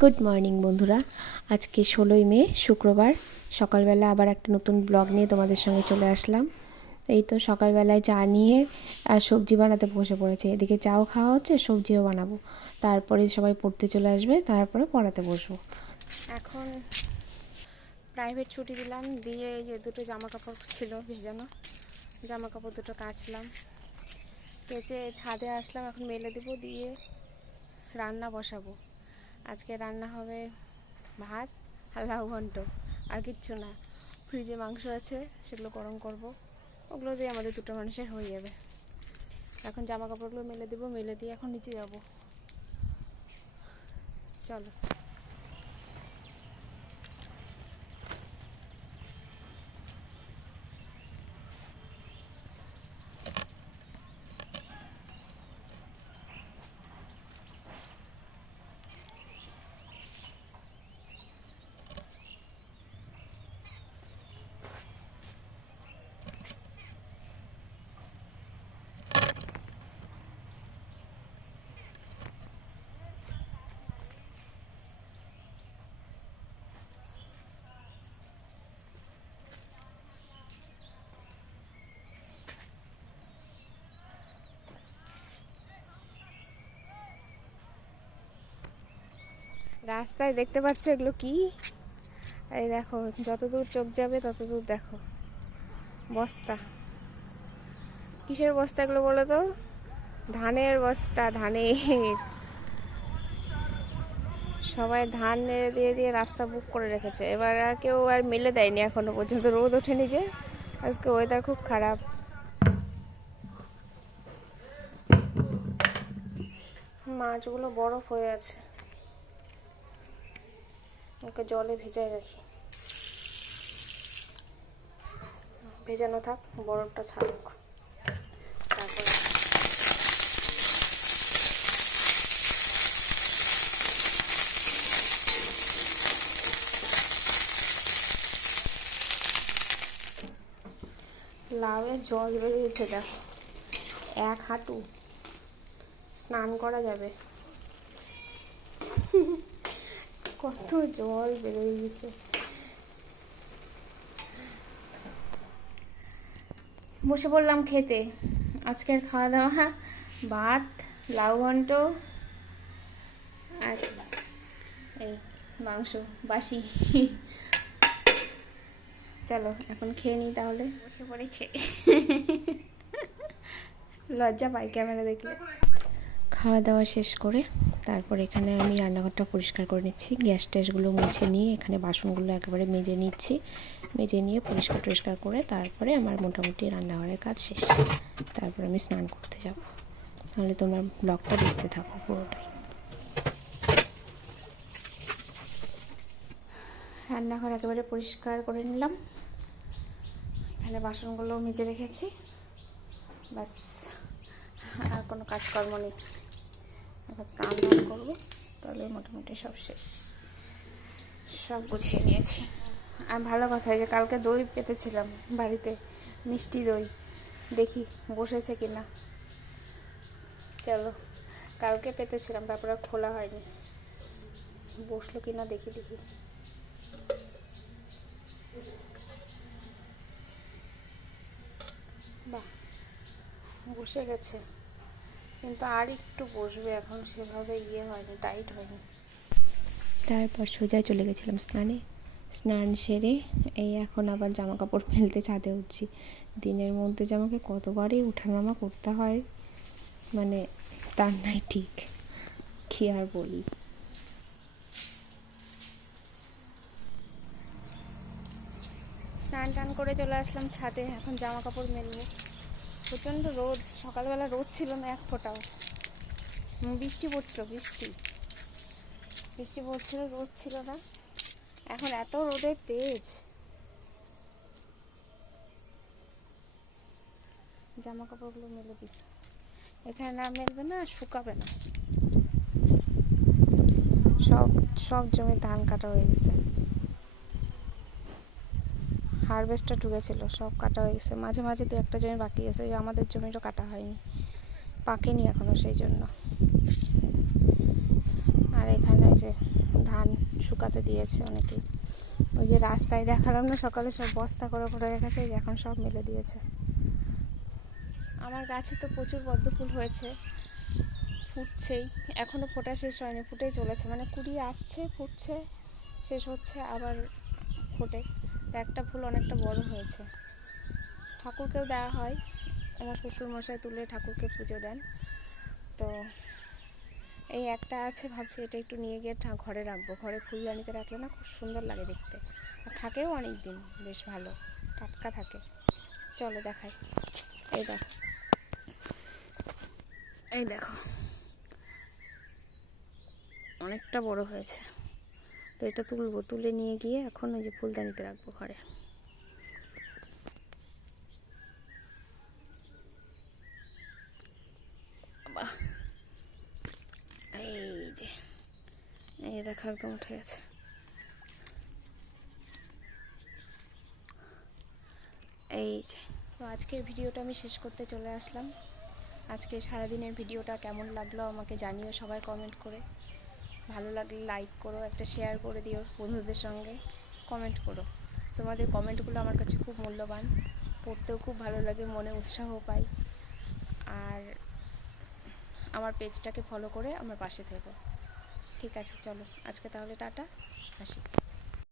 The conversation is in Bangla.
গুড মর্নিং বন্ধুরা। আজকে ষোলোই মে, শুক্রবার। সকালবেলা আবার একটা নতুন ব্লগ নিয়ে তোমাদের সঙ্গে চলে আসলাম। এই তো সকালবেলায় চা নিয়ে সবজি বানাতে বসে পড়েছে। এদিকে চাও খাওয়া হচ্ছে, সবজিও বানাবো। তারপরে সবাই পড়তে চলে আসবে, তারপরে পড়াতে বসবো। এখন প্রাইভেট ছুটি দিলাম, দিয়ে যে দুটো জামা কাপড় ছিল ভেজানো জামা কাপড় দুটো কাচলাম। কেচে ছাদে আসলাম, এখন মেলে দেবো, দিয়ে রান্না বসাবো। আজকে রান্না হবে ভাত আর লাউ ঘন্ট, আর কিচ্ছু না। ফ্রিজে মাংস আছে, সেগুলো গরম করব। ওগুলো দিয়ে আমাদের দুটো মানুষের হয়ে যাবে। এখন জামা কাপড়গুলো মেলে দেবো, মেলে দিয়ে এখন নিচে যাব। চলো। রাস্তায় দেখতে পাচ্ছ এগুলো কি? এই দেখো, যত দূর চোখ যাবে তত দূর দেখো। বস্তা। কিসের বস্তা এগুলো বলো তো? ধানের বস্তা, ধানের। সবাই ধান নেড়ে দিয়ে দিয়ে রাস্তা বুক করে রেখেছে। এবার আর কেউ আর মেলে দেয়নি এখনও পর্যন্ত। রোদ ওঠেনি যে। আজকে ওয়েদার খুব খারাপ। মাছগুলো বরফ হয়ে আছে। জলে ভেজাই রাখি। ভেজানো থাক, বরফটা ছাড়ুক। তারপরে লাউয়ের জল বেরিয়েছে, দেখো। এক হাঁটু। স্নান করা যাবে। কত জল বেরোয় গেছে। বসে পড়লাম খেতে। আজকের খাওয়া দাওয়া ভাত, লাউ ঘন্ট আর এই মাংস, বাসি। চলো, এখন খেয়ে নিই তাহলে। বসে পড়েছে। লজ্জা পাই ক্যামেরা দেখলে। খাওয়া দাওয়া শেষ করে তারপর এখানে আমি রান্নাঘরটা পরিষ্কার করে নিচ্ছি। গ্যাস ট্যাসগুলো মুছে নিয়ে এখানে বাসনগুলো একেবারে মেজে নিচ্ছি। মেজে নিয়ে পরিষ্কার টরিষ্কার করে তারপরে আমার মোটামুটি রান্নাঘরের কাজ শেষ। তারপর আমি স্নান করতে যাব। তাহলে তোমার ব্লগটা দেখতে থাকো পুরোটাই। রান্নাঘর একেবারে পরিষ্কার করে নিলাম। এখানে বাসনগুলো মেজে রেখেছি। বাস আর কোনো কাজকর্ম নেই। স্নান দান করব। তাহলে মোটামুটি সব শেষ। সব গুছিয়ে নিয়েছি। আর ভালো কথা যে কালকে দই পেতেছিলাম বাড়িতে, মিষ্টি দই। দেখি বসেছে কি না চলো, কালকে পেতেছিলাম, তারপরে খোলা হয়নি। বসল কি না দেখি দেখি। বাহ, বসে গেছে। কিন্তু আর একটু বসবে এখন সেভাবে ইয়ে হয়নি টাইট হয়নি। তারপর সোজা চলে গেছিলাম স্নানে। স্নান সেরে এই এখন আবার জামা কাপড় ফেলতে ছাদে উঠছি। দিনের মধ্যে যে আমাকে কতবারই উঠানামা করতে হয় মানে তার নাই ঠিক। কি আর বলি? স্নান টান করে চলে আসলাম ছাদে এখন জামা কাপড় মেলবো। প্রচণ্ড রোদ, সকালবেলা রোদ ছিল না এক ফোঁটাও। বৃষ্টি পড়ছিল, বৃষ্টি। বৃষ্টি পড়ছিল, রোদ ছিল না। এখন এত রোদের তেজ। জামা কাপড়গুলো মেলে দিই এখানে না মেলবে না, শুকাবে না। সব সব জমি ধান কাটা হয়ে গেছে। হারভেস্টার ঢুকেছিল, সব কাটা হয়ে গেছে। মাঝে মাঝে দু একটা জমি বাকি আছে ওই আমাদের জমিটা কাটা হয়নি, পাকেনি এখনও সেই জন্য। আর এখানে যে ধান শুকাতে দিয়েছে অনেকেই। ওই যে রাস্তায় দেখালাম না, সকালে সব বস্তা করে করে রেখেছে এখন সব মেলে দিয়েছে। আমার গাছে তো প্রচুর পদ্ম ফুল হয়েছে, ফুটছেই। এখনও ফোটা শেষ হয়নি, ফুটেই চলেছে। মানে কুড়ি আসছে, ফুটছে, শেষ হচ্ছে, আবার ফোটে। একটা ফুল অনেকটা বড় হয়েছে। ঠাকুরকেও দেওয়া হয়। আমার শ্বশুর মশাই তুলে ঠাকুরকে পুজো দেন। তো এই একটা আছে, ভাবছি এটা একটু নিয়ে গিয়ে ঘরে রাখব। ঘরে ফুলদানিতে রাখলে না খুব সুন্দর লাগে দেখতে। আর থাকেও অনেক দিন বেশ ভালো। টাটকা থাকে। চলো দেখাই। এই দেখো। এই দেখো। অনেকটা বড় হয়েছে। তো এটা তুলবো, তুলে নিয়ে গিয়ে এখন ওই যে ফুলদানিতে রাখব ঘরে। এই যে, এই দেখো একদম উঠে গেছে। এই যে, তো আজকের ভিডিওটা আমি শেষ করতে চলে আসলাম। আজকে সারাদিনের ভিডিওটা কেমন লাগল আমাকে জানিও সবাই কমেন্ট করে। ভালো লাগলে লাইক করো, একটা শেয়ার করে দিও বন্ধুদের সঙ্গে কমেন্ট করো। তোমাদের কমেন্টগুলো আমার কাছে খুব মূল্যবান, পড়তেও খুব ভালো লাগে, মনে উৎসাহ পাই। আর আমার পেজটাকে ফলো করে আমার পাশে থেকো। ঠিক আছে, চলো, আজকে তাহলে টাটা, আসি।